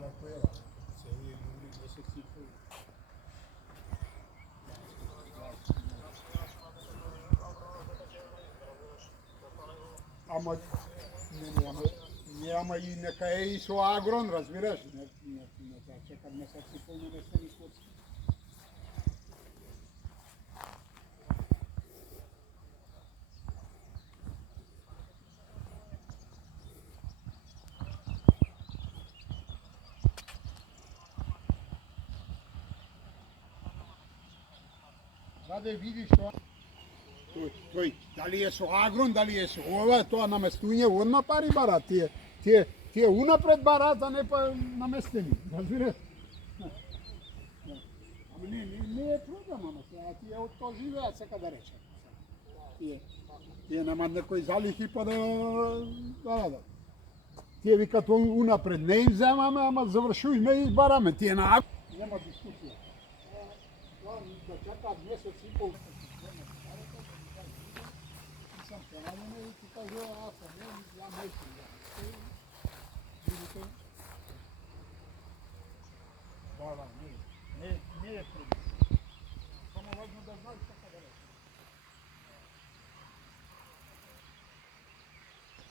далеко е, се е юли месец и пол. Ама ама и нека е и со Агрон, разбираш, не чекам месец и пол, не сте ни случи. Да видиш тоа. Тој дали е со Агрон, дали е со ова, тоа наместување одма пари бара, тие унапред бараат, а не па наместени, разбираш? Ама не е проблем, ама сега тие од тоа живеат, сека да речем. Тие немаат некои залихи па да радат. Тие викат унапред не им земаме, ама завршуваме и бараме, тие на Агрон. Нема дискусија. Да чекаат месец и пол. Sam kanalına tutuyor aslında yanlış ya. Bağlanıyor.